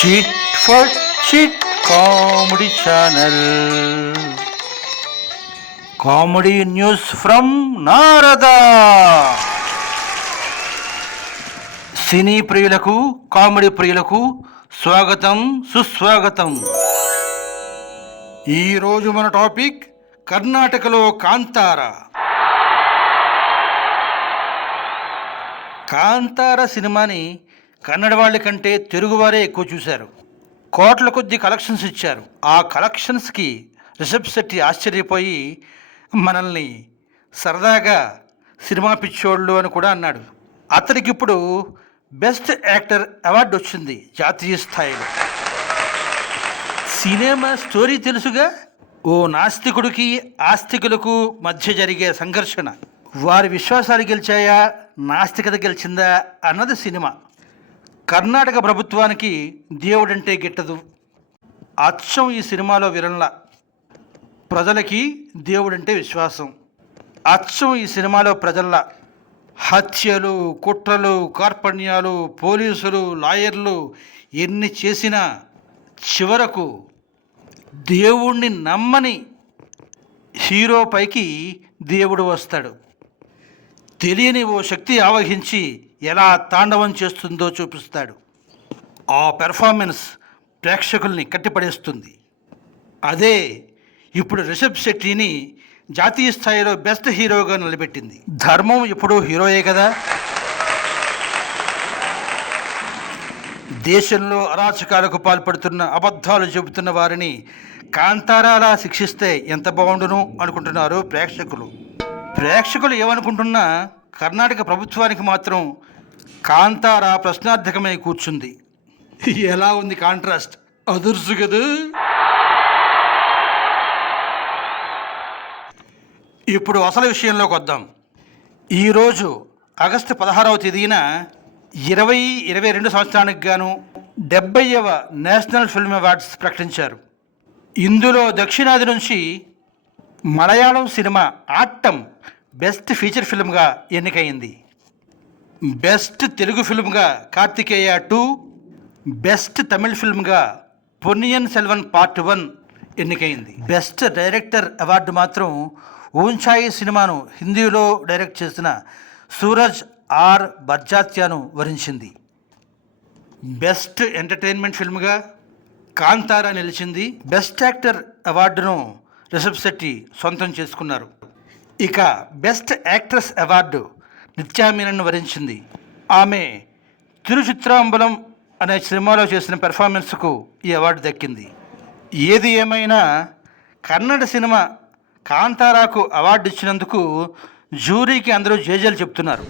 Chit for chit comedy channel, comedy news from Narada. సినీ ప్రియులకు, comedy ప్రియులకు స్వాగతం, సుస్వాగతం. ఈరోజు మన టాపిక్ కర్ణాటకలో కాంతారా. కాంతారా సినిమాని కన్నడ వాళ్ళ కంటే తెలుగువారే ఎక్కువ చూశారు. కోట్ల కొద్ది కలెక్షన్స్ ఇచ్చారు. ఆ కలెక్షన్స్కి రిషబ్ శెట్టి ఆశ్చర్యపోయి మనల్ని సరదాగా సినిమా పిచ్చోళ్ళు అని కూడా అన్నాడు. అతనికి ఇప్పుడు బెస్ట్ యాక్టర్ అవార్డు వచ్చింది జాతీయ స్థాయిలో. సినిమా స్టోరీ తెలుసుగా, ఓ నాస్తికుడికి ఆస్తికులకు మధ్య జరిగే సంఘర్షణ. వారి విశ్వాసాలు గెలిచాయా, నాస్తికత గెలిచిందా అన్నది సినిమా. కర్ణాటక ప్రభుత్వానికి దేవుడంటే గిట్టదు. అచ్చం ఈ సినిమాలో విలన్ల. ప్రజలకి దేవుడంటే విశ్వాసం. అచ్చం ఈ సినిమాలో ప్రజల్లా హత్యలు, కుట్రలు, కార్పణ్యాలు, పోలీసులు, లాయర్లు ఎన్ని చేసినా చివరకు దేవుణ్ణి నమ్మని హీరో పైకి దేవుడు వస్తాడు. తెలియని ఓ శక్తి ఆవహించి ఎలా తాండవం చేస్తుందో చూపిస్తాడు. ఆ పెర్ఫార్మెన్స్ ప్రేక్షకుల్ని కట్టిపడేస్తుంది. అదే ఇప్పుడు రిషబ్ శెట్టిని జాతీయ స్థాయిలో బెస్ట్ హీరోగా నిలబెట్టింది. ధర్మం ఎప్పుడూ హీరోయే కదా. దేశంలో అరాచకాలకు పాల్పడుతున్న, అబద్ధాలు చెబుతున్న వారిని కాంతారాలా శిక్షిస్తే ఎంత బాగుండును అనుకుంటున్నారు ప్రేక్షకులు. ప్రేక్షకులు ఏమనుకుంటున్నా కర్ణాటక ప్రభుత్వానికి మాత్రం కాంతారా ప్రశ్నార్థకమై కూర్చుంది. ఎలా ఉంది కాంట్రాస్ట్, అదుర్సు కదా. ఇప్పుడు అసలు విషయంలోకి వద్దాం. ఈరోజు ఆగస్టు 16వ తేదీన 2022 సంవత్సరానికి గాను 70వ నేషనల్ ఫిల్మ్ అవార్డ్స్ ప్రకటించారు. ఇందులో దక్షిణాది నుంచి Malayalam cinema Aattam best feature ఫిల్మ్గా ఎన్నికయింది. బెస్ట్ తెలుగు ఫిల్మ్గా కార్తికేయ 2, బెస్ట్ తమిళ్ ఫిల్మ్గా పొన్నియన్ సెల్వన్ పార్ట్ 1 ఎన్నికయింది. బెస్ట్ డైరెక్టర్ అవార్డు మాత్రం ఊంచాయి సినిమాను హిందీలో డైరెక్ట్ చేసిన సూరజ్ ఆర్ బర్జాత్యాను వరించింది. బెస్ట్ ఎంటర్టైన్మెంట్ ఫిల్మ్గా కాంతారా నిలిచింది. బెస్ట్ యాక్టర్ అవార్డును రిషబ్ శెట్టి సొంతం చేసుకున్నారు. ఇక బెస్ట్ యాక్ట్రెస్ అవార్డు నిత్యా మీనన్ను వరించింది. ఆమె తిరుచిత్రాంబలం అనే సినిమాలో చేసిన పెర్ఫార్మెన్స్కు ఈ అవార్డు దక్కింది. ఏది ఏమైనా కన్నడ సినిమా కాంతారాకు అవార్డు ఇచ్చినందుకు జ్యూరీకి అందరూ జేజేలు చెప్తున్నారు.